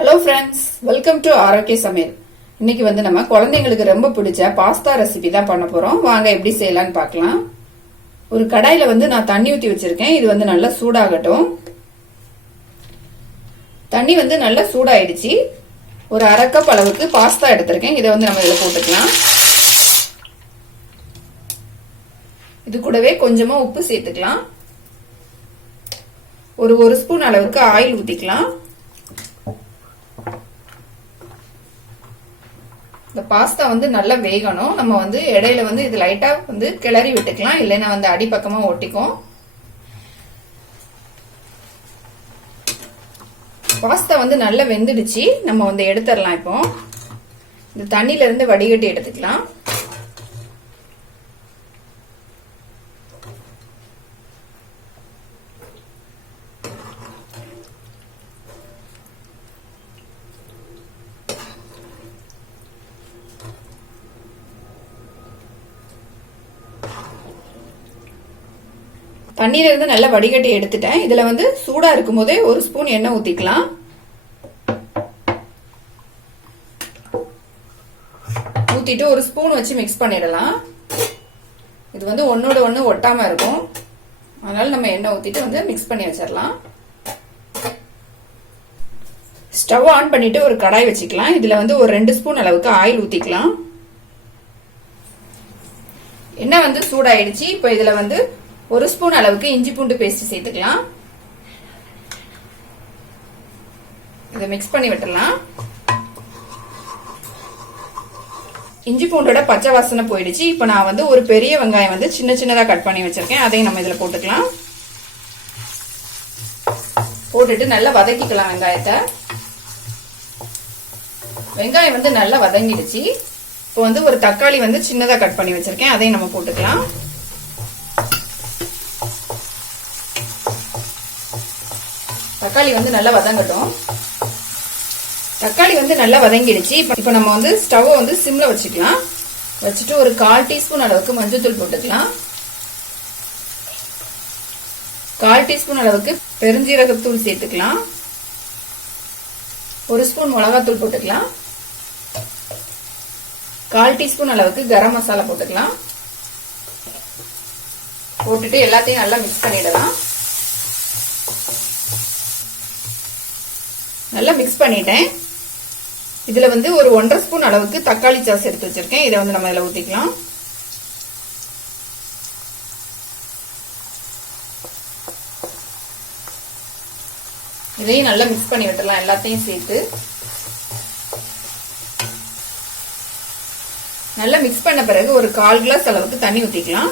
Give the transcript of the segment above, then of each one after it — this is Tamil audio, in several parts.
ஹலோ ஃப்ரெண்ட்ஸ், வெல்கம் டு ஆரோக்கிய சமையல். இன்னைக்கு வந்து நம்ம குழந்தைங்களுக்கு ரொம்ப பிடிச்ச பாஸ்தா ரெசிபி தான் பண்ண போறோம். வாங்க எப்படி செய்யலாம்னு பார்க்கலாம். ஒரு கடாயில வந்து நான் தண்ணி ஊற்றி வச்சிருக்கேன். இது வந்து நல்லா சூடாகட்டும். தண்ணி வந்து நல்லா சூடாயிடுச்சு. ஒரு அரை கப் அளவுக்கு பாஸ்தா எடுத்திருக்கேன். இதை வந்து நம்ம இதில் போட்டுக்கலாம். இது கூடவே கொஞ்சமா உப்பு சேர்த்துக்கலாம். ஒரு ஸ்பூன் அளவுக்கு ஆயில் ஊத்திக்கலாம். இந்த பாஸ்தா வந்து நல்லா வேகணும். நம்ம வந்து இடையில வந்து இது லைட்டா வந்து கிளறி விட்டுக்கலாம், இல்லைன்னா வந்து அடிப்பக்கமா ஒட்டிக்கும். பாஸ்தா வந்து நல்லா வெந்துடுச்சு. நம்ம வந்து எடுத்துடலாம். இப்போ இந்த தண்ணியில இருந்து வடிகட்டி எடுத்துக்கலாம். தண்ணீர் இருந்து நல்லா வடிகட்டி எடுத்துட்டேன். இதுல வந்து சூடா இருக்கும் போதே ஒரு ஸ்பூன் எண்ணெய் ஊத்திக்கலாம். ஊத்திட்டு ஒரு ஸ்பூன் வச்சு மிக்ஸ் பண்ணிடலாம். இது வந்து ஒன்னோட ஒண்ணு ஒட்டாம இருக்கும். அதனால நம்ம எண்ணெய் ஊத்திட்டு வந்து மிக்ஸ் பண்ணி வச்சிடலாம். ஸ்டவ் ஆன் பண்ணிட்டு ஒரு கடாய் வச்சுக்கலாம். இதுல வந்து ஒரு 2 ஸ்பூன் அளவுக்கு ஆயில் ஊத்திக்கலாம். எண்ணெய் வந்து சூடாயிடுச்சு. இப்போ இதுல வந்து ஒரு ஸ்பூன் அளவுக்கு இஞ்சி பூண்டு பேஸ்ட் சேர்த்துக்கலாம். இதை மிக்ஸ் பண்ணி விட்டுலாம். இஞ்சி பூண்டோட பச்சை வாசனை போயிடுச்சு. இப்போ நான் வந்து ஒரு பெரிய வெங்காயம் வந்து சின்ன சின்னதா கட் பண்ணி வச்சிருக்கேன். அதையும் நம்ம இதுல போட்டுக்கலாம். போட்டுட்டு நல்லா வதக்கிக்கலாம் வெங்காயத்தை. வெங்காயம் வந்து நல்லா வதங்கிடுச்சு. இப்போ வந்து ஒரு தக்காளி வந்து சின்னதா கட் பண்ணி வச்சிருக்கேன். அதையும் நம்ம போட்டுக்கலாம். தக்காளி வந்து நல்லா வதங்கட்டும். தக்காளி வந்து நல்லா வதங்கிடுச்சு. இப்போ நம்ம வந்து ஸ்டவ் வந்து சிம்ல வச்சுக்கலாம். வச்சுட்டு ஒரு 1/4 டீஸ்பூன் அளவுக்கு மஞ்சள்தூள் போட்டுக்கலாம். 1/4 டீஸ்பூன் அளவுக்கு பெருஞ்சீரகத்தூள் சேர்த்துக்கலாம். 1 ஸ்பூன் மிளகாத்தூள் போட்டுக்கலாம். 1/4 டீஸ்பூன் அளவுக்கு கரம் மசாலா போட்டுக்கலாம். போட்டுட்டு எல்லாத்தையும் நல்லா மிக்ஸ் பண்ணிடலாம். நல்லா மிக்ஸ் பண்ணிட்டேன். இதுல வந்து ஒரு 1.5 ஸ்பூன் அளவுக்கு தக்காளி சாஸ் எடுத்து வச்சிருக்கேன். இதை வந்து நம்ம இதுல ஊத்திக்கலாம். இதையும் நல்லா மிக்ஸ் பண்ணி விட்டுறலாம். எல்லாத்தையும் சேர்த்து நல்லா மிக்ஸ் பண்ண பிறகு ஒரு 1/4 கிளாஸ் அளவுக்கு தண்ணி ஊத்திக்கலாம்.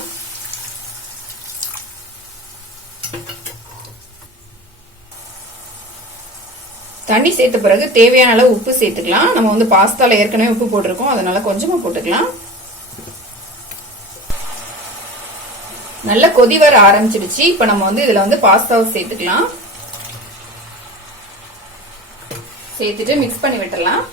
தண்ணி சேர்த்த பிறகு தேவையான அளவு உப்பு சேர்த்துக்கலாம். நம்ம வந்து பாஸ்தால ஏற்கனவே உப்பு போட்டிருக்கோம், அதனால கொஞ்சமா போட்டுக்கலாம். நல்ல கொதி வர ஆரம்பிச்சிடுச்சு. இப்ப நம்ம வந்து இதுல வந்து பாஸ்தாவை சேர்த்துக்கலாம். சேர்த்துட்டு மிக்ஸ் பண்ணி விட்டுறலாம்.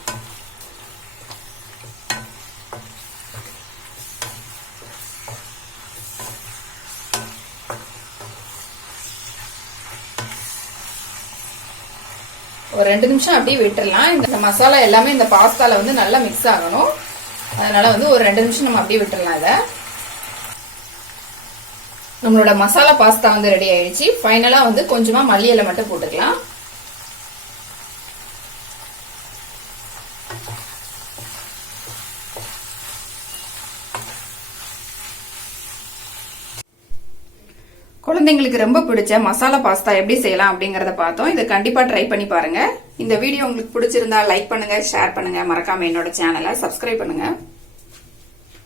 ஒரு 2 நிமிஷம் அப்படியே விட்டுறலாம். இந்த மசாலா எல்லாமே இந்த பாஸ்தால வந்து நல்லா மிக்ஸ் ஆகணும். அதனால வந்து ஒரு 2 நிமிஷம் நம்ம அப்படியே விட்டுறலாம். இத நம்மளோட மசாலா பாஸ்தா வந்து ரெடி ஆயிடுச்சு. ஃபைனலா வந்து கொஞ்சமா மல்லி இலை மட்டும் போட்டுக்கலாம். குழந்தைங்களுக்கு ரொம்ப பிடிச்ச மசாலா பாஸ்தா எப்படி செய்யலாம் அப்படிங்கறத பார்த்தோம். இதை கண்டிப்பா ட்ரை பண்ணி பாருங்க. இந்த வீடியோ உங்களுக்கு பிடிச்சிருந்தா லைக் பண்ணுங்க, ஷேர் பண்ணுங்க. மறக்காம என்னோட சேனலை சப்ஸ்கிரைப் பண்ணுங்க.